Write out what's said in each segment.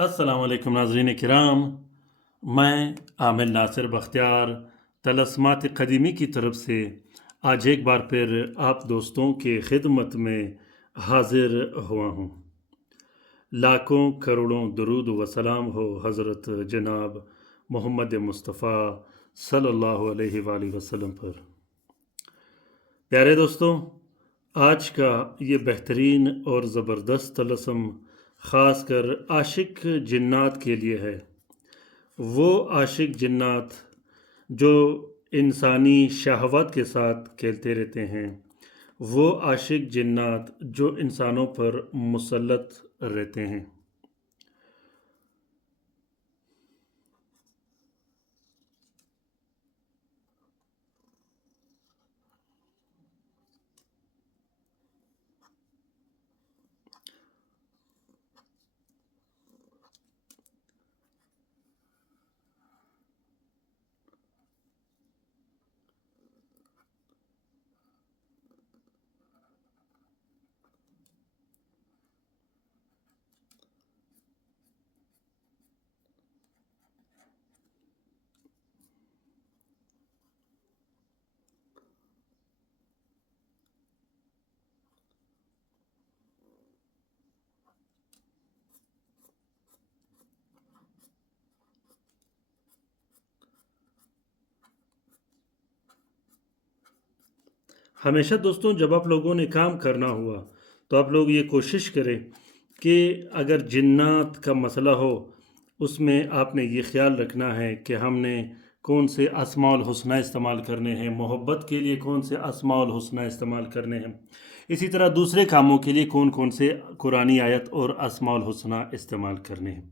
अस्सलाम वालेकुम नाज़रीन किराम। मैं आमिर नासिर बख्तियार तलस्मात क़दीमी की तरफ से आज एक बार फिर आप दोस्तों के खिदमत में हाजिर हुआ हूँ। लाखों करोड़ों दुरूद व सलाम हो हज़रत जनाब मोहम्मद मुस्तफ़ा सल्लल्लाहु अलैहि वालैहि वसल्लम पर। प्यारे दोस्तों, आज का ये बेहतरीन और ज़बरदस्त तलस्म ख़ास कर आशिक जिन्नात के लिए है। वो आशिक जिन्नात जो इंसानी शहवत के साथ खेलते रहते हैं, वो आशिक जिन्नात जो इंसानों पर मुसल्लत रहते हैं। हमेशा दोस्तों जब आप लोगों ने काम करना हुआ तो आप लोग ये कोशिश करें कि अगर जिन्नात का मसला हो, उसमें आपने ये ख्याल रखना है कि हमने कौन से अस्माउल हुस्ना इस्तेमाल करने हैं, मोहब्बत के लिए कौन से अस्माउल हुस्ना इस्तेमाल करने हैं, इसी तरह दूसरे कामों के लिए कौन कौन से कुरानी आयत और अस्माउल हुस्ना इस्तेमाल करने हैं।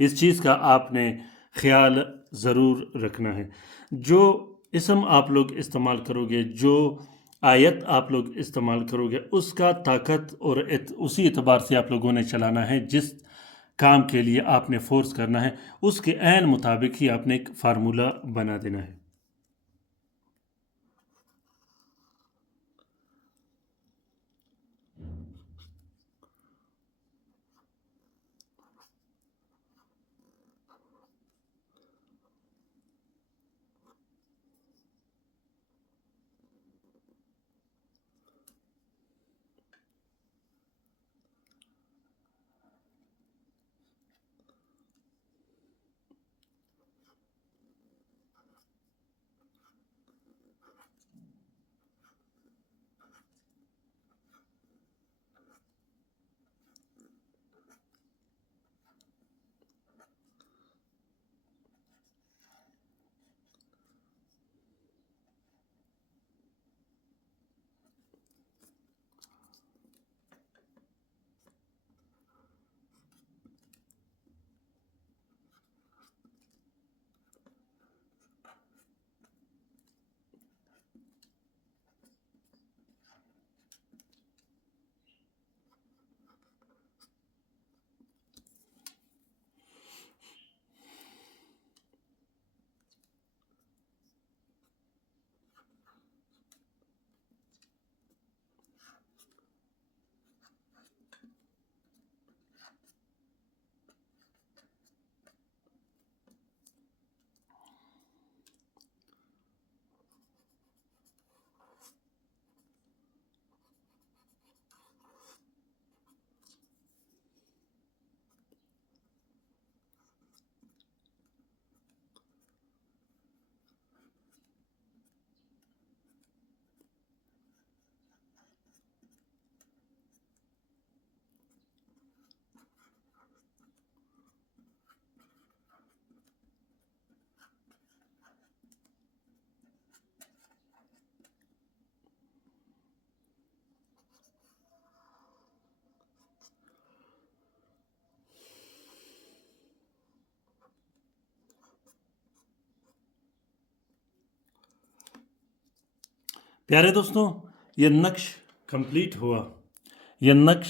इस चीज़ का आपने ख़्याल ज़रूर रखना है। जो इसम आप लोग इस्तेमाल करोगे, जो आयत आप लोग इस्तेमाल करोगे, उसका ताकत और उसी एतबार से आप लोगों ने चलाना है। जिस काम के लिए आपने फोर्स करना है, उसके ऐन मुताबिक ही आपने एक फार्मूला बना देना है। प्यारे दोस्तों, ये नक्श कंप्लीट हुआ। ये नक्श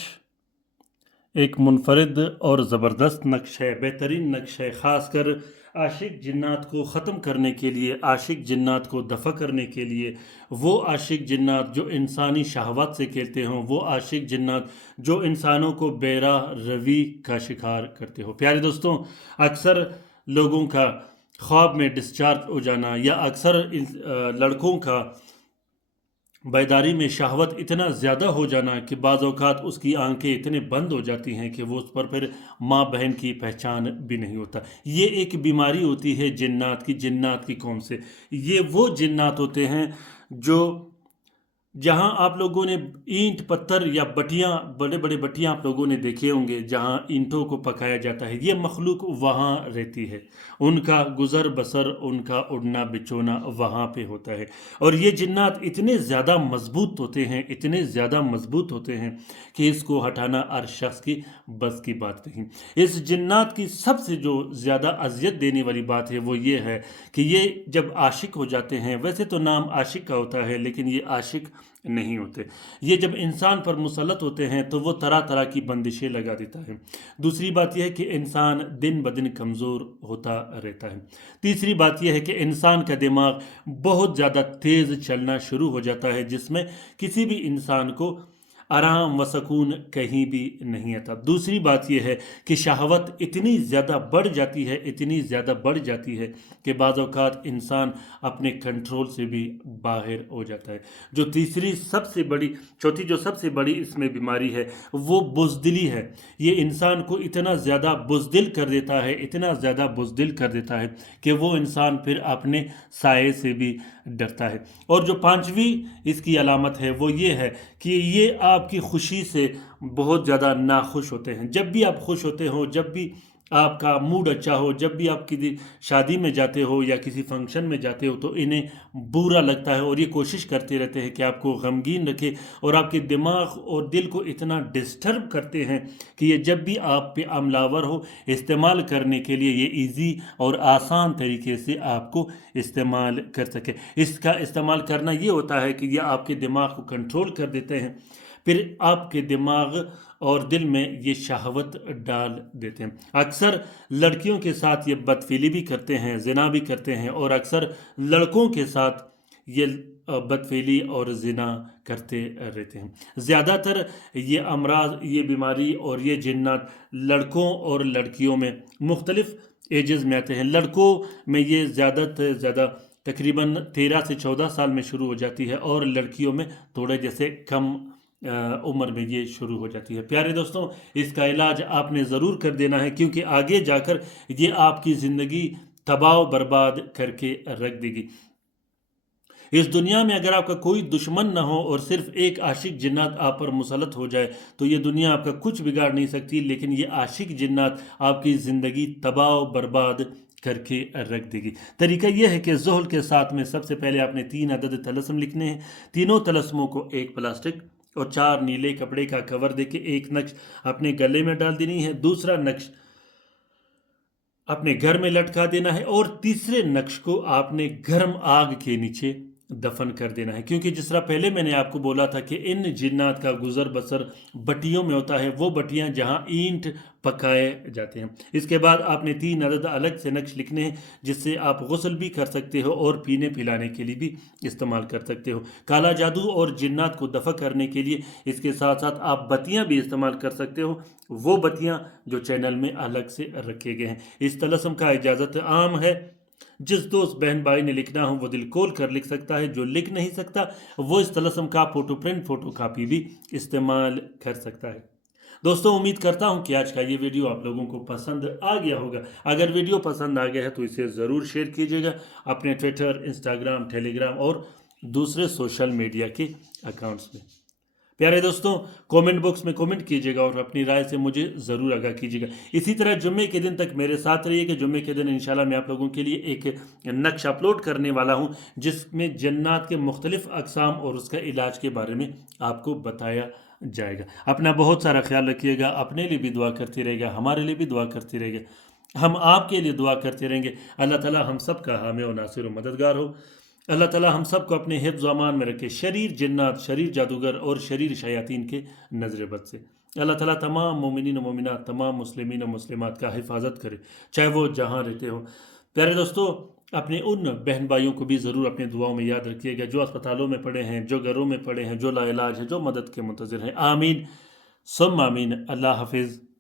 एक मुनफरद और ज़बरदस्त नक्श है, बेहतरीन नक्श है, ख़ास कर आशिक जिन्नात को ख़त्म करने के लिए, आशिक जिन्नात को दफ़ा करने के लिए, वो आशिक जिन्नात जो इंसानी शहवात से खेलते हों, वो आशिक जिन्नात जो इंसानों को बेराह रवी का शिकार करते हो। प्यारे दोस्तों, अक्सर लोगों का ख्वाब में डिस्चार्ज हो जाना, या अक्सर लड़कों का बेदारी में शहवत इतना ज़्यादा हो जाना कि बाज़ औक़ात उसकी आंखें इतने बंद हो जाती हैं कि वो उस पर फिर माँ बहन की पहचान भी नहीं होता। ये एक बीमारी होती है जिन्नात की कौम से। ये वो जिन्नात होते हैं जो जहाँ आप लोगों ने ईंट पत्थर या बटियाँ, बड़े बड़े बटियाँ आप लोगों ने देखे होंगे जहाँ ईंटों को पकाया जाता है, ये मखलूक वहाँ रहती है। उनका गुज़र बसर, उनका उड़ना बिचोना वहाँ पे होता है। और ये जिन्नात इतने ज़्यादा मजबूत होते हैं, इतने ज़्यादा मजबूत होते हैं कि इसको हटाना हर शख्स की बस की बात नहीं। इस जिन्नात की सबसे जो ज़्यादा अजियत देने वाली बात है वो ये है कि ये जब आशिक हो जाते हैं, वैसे तो नाम आशिक का होता है लेकिन ये आशिक नहीं होते। ये जब इंसान पर मुसल्लत होते हैं तो वो तरह तरह की बंदिशें लगा देता है। दूसरी बात यह है कि इंसान दिन ब दिन कमज़ोर होता रहता है। तीसरी बात यह है कि इंसान का दिमाग बहुत ज़्यादा तेज़ चलना शुरू हो जाता है, जिसमें किसी भी इंसान को आराम व सकून कहीं भी नहीं आता। दूसरी बात यह है कि शहवत इतनी ज़्यादा बढ़ जाती है, इतनी ज़्यादा बढ़ जाती है कि बाज़ औक़ात इंसान अपने कंट्रोल से भी बाहर हो जाता है। जो तीसरी सबसे बड़ी चौथी जो सबसे बड़ी इसमें बीमारी है वो बुज़दिली है। ये इंसान को इतना ज़्यादा बुज़दिल कर देता है, इतना ज़्यादा बुज़दिल कर देता है कि वो इंसान फिर अपने साये से भी डरता है। और जो पांचवी इसकी अलामत है वो ये है कि ये आपकी खुशी से बहुत ज़्यादा नाखुश होते हैं। जब भी आप खुश होते हो, जब भी आपका मूड अच्छा हो, जब भी आप किसी शादी में जाते हो या किसी फंक्शन में जाते हो, तो इन्हें बुरा लगता है और ये कोशिश करते रहते हैं कि आपको गमगीन रखे, और आपके दिमाग और दिल को इतना डिस्टर्ब करते हैं कि ये जब भी आप पे हमलावर हो, इस्तेमाल करने के लिए ये इजी और आसान तरीके से आपको इस्तेमाल कर सके। इसका इस्तेमाल करना ये होता है कि ये आपके दिमाग को कंट्रोल कर देते हैं, फिर आपके दिमाग और दिल में ये शहवत डाल देते हैं। अक्सर लड़कियों के साथ ये बदफीली भी करते हैं, ज़िना भी करते हैं, और अक्सर लड़कों के साथ ये बदफीली और ज़िना करते रहते हैं। ज़्यादातर ये अमराज, ये बीमारी और ये जिन्नात लड़कों और लड़कियों में मुख्तलिफ एजेस में आते हैं। लड़कों में ये ज़्यादा से ज़्यादा तकरीबन 13 से 14 साल में शुरू हो जाती है, और लड़कियों में थोड़े जैसे कम उम्र में ये शुरू हो जाती है। प्यारे दोस्तों, इसका इलाज आपने ज़रूर कर देना है, क्योंकि आगे जाकर ये आपकी ज़िंदगी तबाह बर्बाद करके रख देगी। इस दुनिया में अगर आपका कोई दुश्मन ना हो और सिर्फ एक आशिक जिन्नात आप पर मुसल्लत हो जाए तो ये दुनिया आपका कुछ बिगाड़ नहीं सकती, लेकिन ये आशिक जिन्नात आपकी ज़िंदगी तबाह बर्बाद करके रख देगी। तरीका यह है कि ज़ोहल के साथ में सबसे पहले आपने 3 अदद तलस्म लिखने हैं। तीनों तलस्मों को एक प्लास्टिक और 4 नीले कपड़े का कवर देके एक नक्श अपने गले में डाल देनी है, दूसरा नक्श अपने घर में लटका देना है, और तीसरे नक्श को आपने गर्म आग के नीचे दफन कर देना है। क्योंकि जिस तरह पहले मैंने आपको बोला था कि इन जिन्नात का गुजर बसर बटियों में होता है, वो बटियां जहां ईंट पकाए जाते हैं। इसके बाद आपने 3 अदद अलग से नक्श लिखने हैं, जिससे आप गुस्ल भी कर सकते हो और पीने पिलाने के लिए भी इस्तेमाल कर सकते हो। काला जादू और जिन्नात को दफा करने के लिए इसके साथ साथ आप बत्तियां भी इस्तेमाल कर सकते हो, वो बत्तियां जो चैनल में अलग से रखे गए हैं। इस तलस्म का इजाज़त आम है। जिस दोस्त बहन भाई ने लिखना हो वो दिल खोल कर लिख सकता है, जो लिख नहीं सकता वो इस तलस्म का फोटो प्रिंट फोटो कापी भी इस्तेमाल कर सकता है। दोस्तों, उम्मीद करता हूं कि आज का ये वीडियो आप लोगों को पसंद आ गया होगा। अगर वीडियो पसंद आ गया है तो इसे ज़रूर शेयर कीजिएगा अपने ट्विटर, इंस्टाग्राम, टेलीग्राम और दूसरे सोशल मीडिया के अकाउंट्स में। प्यारे दोस्तों, कमेंट बॉक्स में कमेंट कीजिएगा और अपनी राय से मुझे ज़रूर आगाह कीजिएगा। इसी तरह जुम्मे के दिन तक मेरे साथ रहिए कि जुम्मे के दिन इंशाल्लाह मैं आप लोगों के लिए एक नक्श अपलोड करने वाला हूं, जिसमें जन्नात के मुख्तलिफ अक़साम और उसका इलाज के बारे में आपको बताया जाएगा। अपना बहुत सारा ख्याल रखिएगा, अपने लिए भी दुआ करते रहेगा, हमारे लिए भी दुआ करते रहेगा, हम आपके लिए दुआ करते रहेंगे। अल्लाह ताला हम सब का हामी और नासिर और मददगार हो। अल्लाह ताला हम सब को अपने हिफ्ज़ व अमान में रखे, शरीर जिन्नात, शरीर जादूगर और शरीर शयातीन के नज़र बद से। اللہ تعالیٰ تمام مومنین و مومنات، تمام مسلمین و مسلمات کا حفاظت کرے، چاہے وہ جہاں رہتے ہوں۔ پیارے دوستو، اپنے ان بہن بھائیوں کو بھی ضرور اپنے دعاؤں میں یاد رکھیے گا جو اسپتالوں میں پڑے ہیں، جو گھروں میں پڑے ہیں، جو لا علاج ہیں، جو مدد کے منتظر ہیں۔ آمین ثم آمین۔ اللہ حافظ۔